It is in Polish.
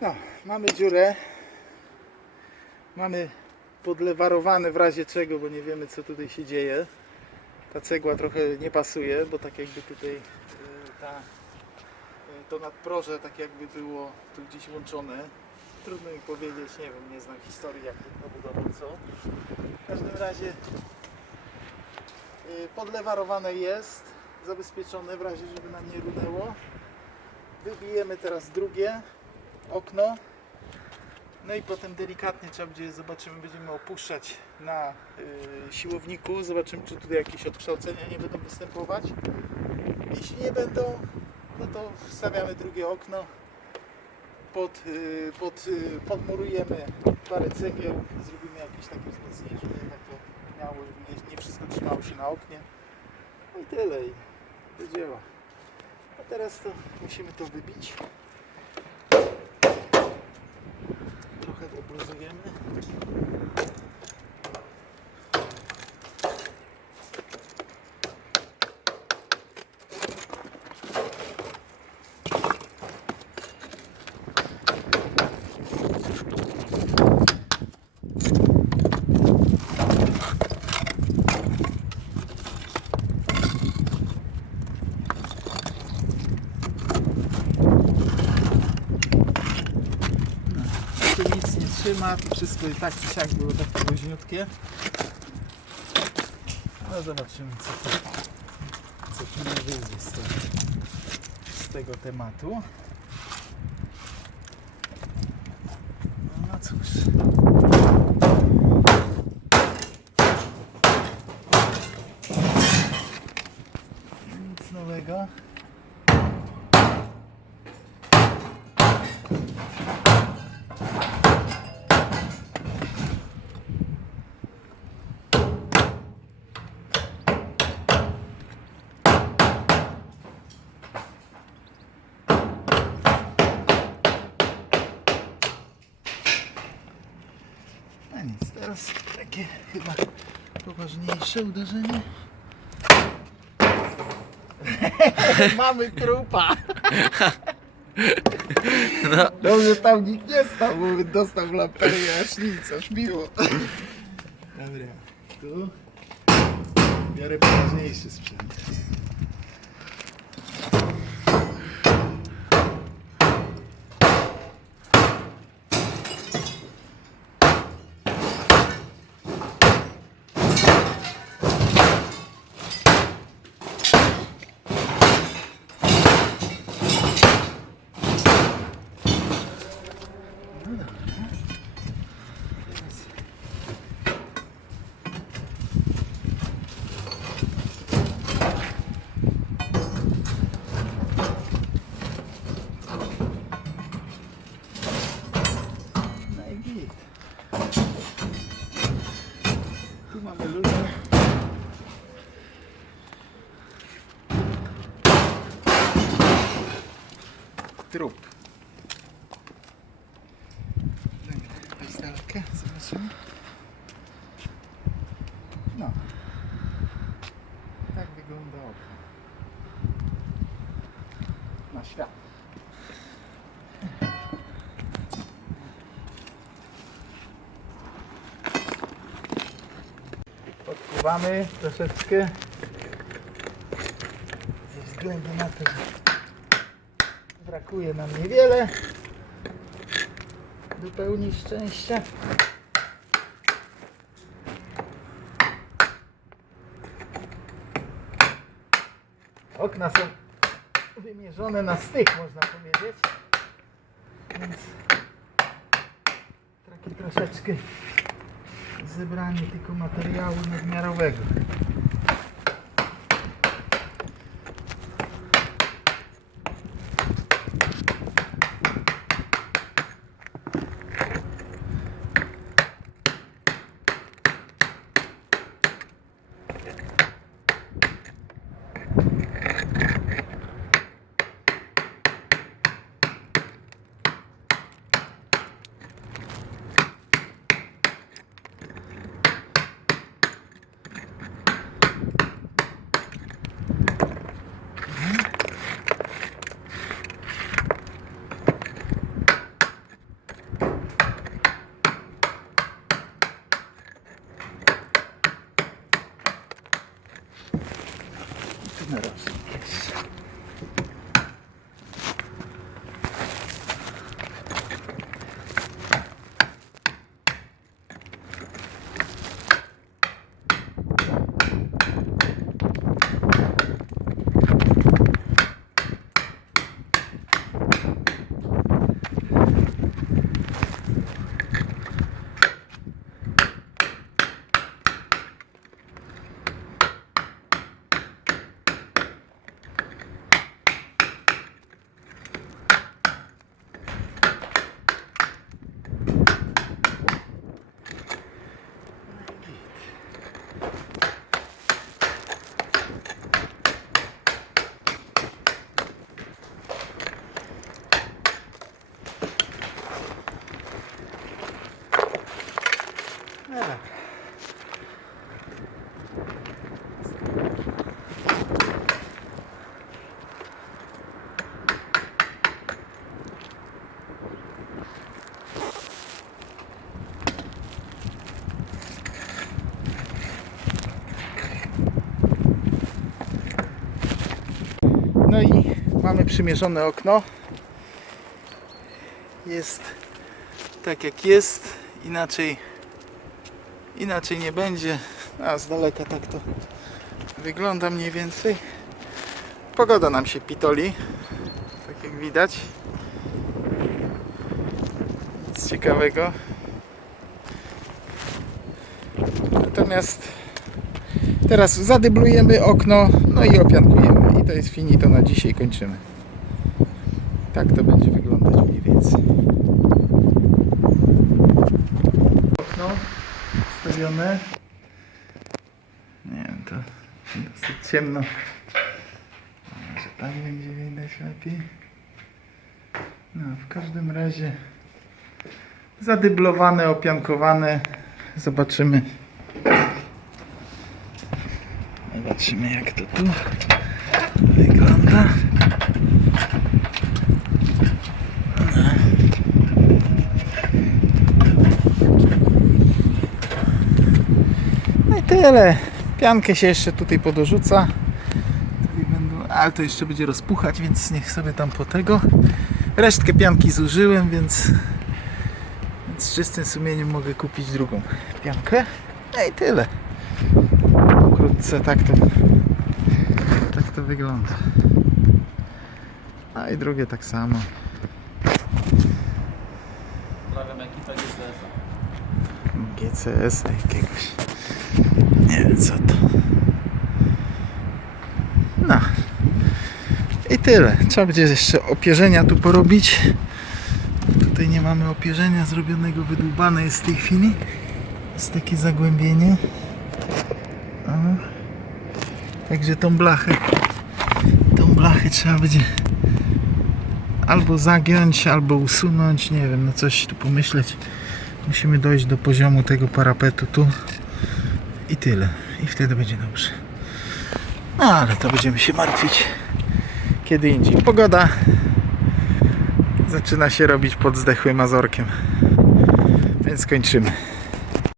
No, mamy dziurę. Mamy podlewarowane w razie czego, bo nie wiemy co tutaj się dzieje. Ta cegła trochę nie pasuje, bo tak jakby tutaj y, ta, y, to nadproże tak jakby było tu gdzieś łączone. Trudno mi powiedzieć, nie wiem, nie znam historii jak to budował co. W każdym razie y, podlewarowane jest, zabezpieczone w razie, żeby nam nie runęło. Wybijemy teraz drugie okno. No i potem delikatnie trzeba będzie, zobaczymy, będziemy opuszczać na y, siłowniku. Zobaczymy, czy tutaj jakieś odkształcenia nie będą występować. Jeśli nie będą, no to wstawiamy drugie okno. Pod, y, pod, y, podmurujemy parę cegieł, zrobimy jakieś takie wzmocnienie, żeby jednak to miało, żeby nie, wszystko trzymało się na oknie. No i tyle. I do dzieła. A teraz to musimy to wybić. Trochę obluzujemy. Tu trzyma, to wszystko i tak czy siak było takie luźniutkie. No zobaczymy co to, co nie wyjdzie z tego, z tego tematu. No cóż. Nic nowego. No nic, teraz takie chyba poważniejsze uderzenie. Mamy trupa! No. Dobrze tam nikt nie stał, bo bym dostał w lamperię aż nic, aż miło. Dobra, tu biorę poważniejszy sprzęt. Tu mamy luzę. Trup. Dobra, z daleka zobaczymy. No. Tak wygląda okno. Na świat. Podpływamy troszeczkę ze względu na to, że brakuje nam niewiele do pełni szczęścia. Okna są wymierzone na styk, można powiedzieć. Więc takie troszeczkę zebranie tylko materiału nadmiarowego. No i mamy przymierzone okno. Jest tak jak jest, inaczej inaczej nie będzie. A z daleka tak to wygląda mniej więcej. Pogoda nam się pitoli, tak jak widać. Nic ciekawego. Natomiast teraz zadyblujemy okno, no i opiankujemy. I to jest finito na dzisiaj, kończymy. Tak to będzie wyglądać mniej więcej. Ustawione. Nie wiem, to dosyć ciemno. Może tak będzie widać lepiej. No, w każdym razie zadyblowane, opiankowane. Zobaczymy. Zobaczymy jak to tu wygląda. Tyle. Piankę się jeszcze tutaj podorzuca. Będą, ale to jeszcze będzie rozpuchać, więc niech sobie tam po tego. Resztkę pianki zużyłem, więc, więc z czystym sumieniem mogę kupić drugą piankę. No i tyle. Pokrótce tak to, tak to wygląda. A i drugie tak samo. Pozdrawiam ekipę GCS. GCS jakiegoś. Nie wiem co to. No. I tyle. Trzeba będzie jeszcze opierzenia tu porobić. Tutaj nie mamy opierzenia zrobionego, wydłubane jest w tej chwili. Jest takie zagłębienie. O. Także tą blachę, tą blachę trzeba będzie albo zagiąć, albo usunąć. Nie wiem, no coś tu pomyśleć. Musimy dojść do poziomu tego parapetu tu i tyle. I wtedy będzie dobrze. No ale to będziemy się martwić kiedy indziej. Pogoda zaczyna się robić pod zdechłym Mazorkiem. Więc kończymy.